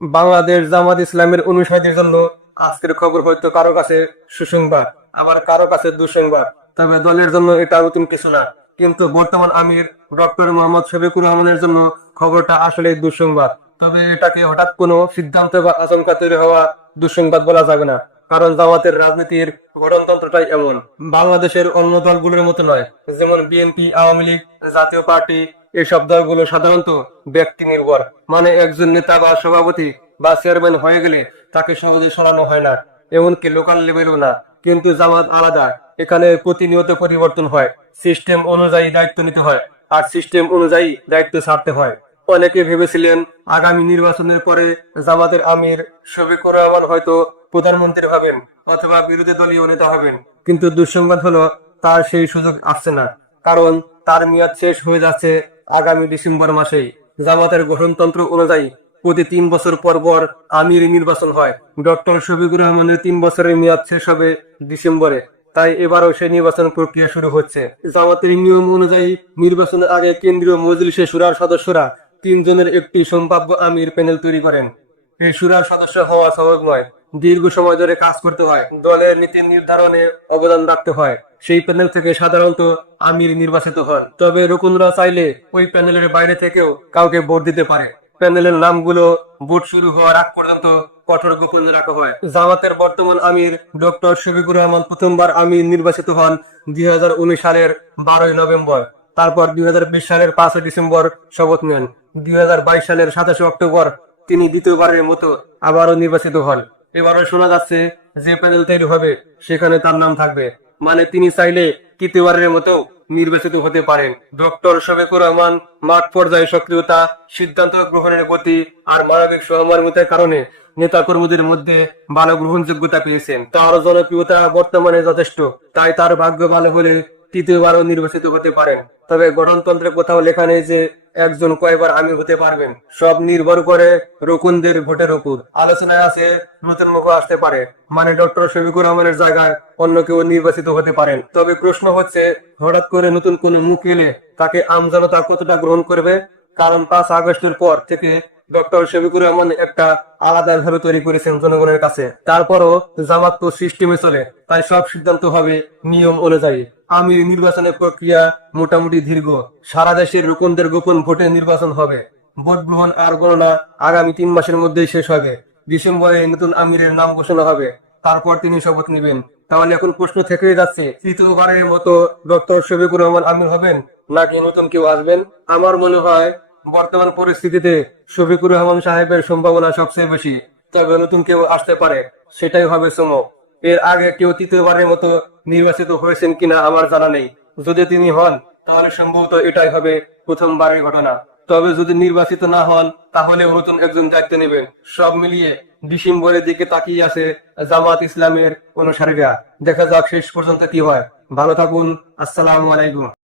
বাংলাদেশ জামাত ইসলামের অনুসারীদের জন্য আজকের খবর হয়তো কারও কাছে সুসংবাদ, আবার কারও কাছে দুঃসংবাদ। তবে দলের জন্য এটা নতুন কিছু না। কিন্তু বর্তমান আমির ডক্টর মোহাম্মদ শফিকুর রহমানের জন্য খবরটা আসলে দুঃসংবাদ। তবে এটাকে হঠাৎ কোনো সিদ্ধান্ত বা আশঙ্কা তৈরি হওয়া দুঃসংবাদ বলা যাবে না। কারণ জামাতের রাজনীতির গঠনতন্ত্রটাই এমন। বাংলাদেশের অন্য দলগুলোর মতো নয়, যেমন বিএনপি, আওয়ামী লীগ, জাতীয় পার্টি এসব দলগুলো সাধারণত ব্যক্তি নির্ভর। মানে একজন নেতা বা সভাপতি বা চেয়ারম্যান হয়ে গেলে তাকে সহজে সরানো হয় না, এমনকি লোকাল লেভেলও না। কিন্তু জামাত আলাদা, এখানে প্রতিনিয়ত পরিবর্তন হয়, সিস্টেম অনুযায়ী দায়িত্ব নিতে হয়, আর সিস্টেম অনুযায়ী দায়িত্ব ছাড়তে হয়। অনেকে ভেবেছিলেন, আগামী নির্বাচনের পরে জামাতের আমির শফিকুর রহমান হয়তো প্রধানমন্ত্রী হবেন অথবা বিরোধী দলীয় নেতা হবেন। কিন্তু দুঃসংবাদ হলো, তার সেই সুযোগ আসছে না। কারণ তার মেয়াদ শেষ হয়ে যাচ্ছে আগামী ডিসেম্বর মাসেই জামাতের গঠনতন্ত্র অনুযায়ী প্রতি তিন বছর পর পর আমির নির্বাচন হয়। ডক্টর শফিকুর রহমানের তিন বছরের মেয়াদ শেষ হবে ডিসেম্বরে। তাই এবারও সেই নির্বাচন প্রক্রিয়া শুরু হচ্ছে। জামাতের নিয়ম অনুযায়ী নির্বাচনের আগে কেন্দ্রীয় মজলিসে সুরার সদস্যরা তিনজনের একটি সম্ভাব্য আমির প্যানেল তৈরি করেন। এই সুরার সদস্য হওয়া সহজ নয় দীর্ঘ সময় ধরে কাজ করতে হয়। দলের নীতি নির্ধারণে অবদান রাখতে হয়। সেই প্যানেল থেকে সাধারণত আমির নির্বাচিত হন। তবে রুকুনরা চাইলে ওই প্যানেলের বাইরে থেকেও কাউকে ভোট দিতে পারে। প্যানেলের নামগুলো ভোট শুরু হওয়ার আগ পর্যন্ত কঠোর গোপনে রাখা হয়। জামাতের বর্তমান আমির ডক্টর শফিকুর রহমান প্রথমবার আমির নির্বাচিত হন দুই সালের বারোই নভেম্বর। তারপর দুই হাজার বিশ সালের পাঁচই ডিসেম্বর শপথ নেন। দুই হাজার বাইশ সালের সাতাশে অক্টোবর তিনি দ্বিতীয়বারের মতো আবারও নির্বাচিত হন। এবারও শোনা যাচ্ছে যে প্যানেল তৈরি হবে, সেখানে তার নাম থাকবে। মানে তিনি চাইলে তৃতীয়বারের মতো নির্বাচিত হতে পারেন। ডক্টর শফিকুর রহমান, মাঠ পর্যায়ে সক্রিয়তা, সিদ্ধান্ত গ্রহণের গতি আর মানবিক সহমর্মিতার কারণে নেতা কর্মীদের মধ্যে ভালো গ্রহণযোগ্যতা পেয়েছেন। তার জনপ্রিয়তা বর্তমানে যথেষ্ট, তাই তার ভাগ্য ভালো হলে তৃতীয়বারও নির্বাচিত হতে পারেন। তবে গঠনতন্ত্রে কোথাও লেখা নেই যে একজন কয়বার আমি হতে পারবেন। সব নির্ভর করে রকুনদের ভোটের উপর। আলোচনায় আছে, নতুন মুখ আসতে পারে। মানে ডক্টর শফিকুর রহমানের জায়গায় অন্য কেউ নির্বাচিত হতে পারেন। তবে প্রশ্ন হচ্ছে, হঠাৎ করে নতুন কোন মুখ এলে তাকে আমজনতা কতটা গ্রহণ করবে? কারণ পাঁচ আগস্টের পর থেকে ডক্টর শফিকুর রহমান একটা আলাদা ভাবে তৈরি করেছেন জনগণের কাছে। তারপরও জামাত তো সিস্টেমে চলে, তাই সব সিদ্ধান্ত হবে নিয়ম অনুযায়ী। আমি নির্বাচনের প্রক্রিয়া মোটামুটি দীর্ঘ। সারা দেশের রুকনদের গোপন ভোটে নির্বাচন হবে। ভোট গ্রহণ আর গণনা আগামী তিন মাসের মধ্যেই শেষ হবে। ডিসেম্বরে নতুন আমিরের নাম ঘোষণা হবে। তারপর তিনি শপথ নেবেন। তাহলে এখন প্রশ্ন থেকেই যাচ্ছে, তৃতীয়বারের মতো ডক্টর শফিকুর রহমান আমির হবেন নাকি নতুন কেউ আসবেন? আমার মনে হয় বর্তমান পরিস্থিতিতে শফিকুর রহমান সাহেবের সম্ভাবনা সবচেয়ে বেশি। তবে নতুন কেউ আসতে পারে, সেটাই হবে চমক এর আগে কেউ তৃতীয়বারের মতো নির্বাচিত হয়েছেন কিনা আমার জানা নেই। যদি তিনি হন, তাহলে সম্ভবত এটাই হবে প্রথমবারের ঘটনা। তবে যদি নির্বাচিত না হন, তাহলে নতুন একজন দায়িত্ব নেবেন। সব মিলিয়ে ডিসেম্বরের দিকে তাকিয়ে আছে জামাত ইসলামের অনুসারীরা। দেখা যাক শেষ পর্যন্ত কি হয়। ভালো থাকুন। আসসালাম আলাইকুম।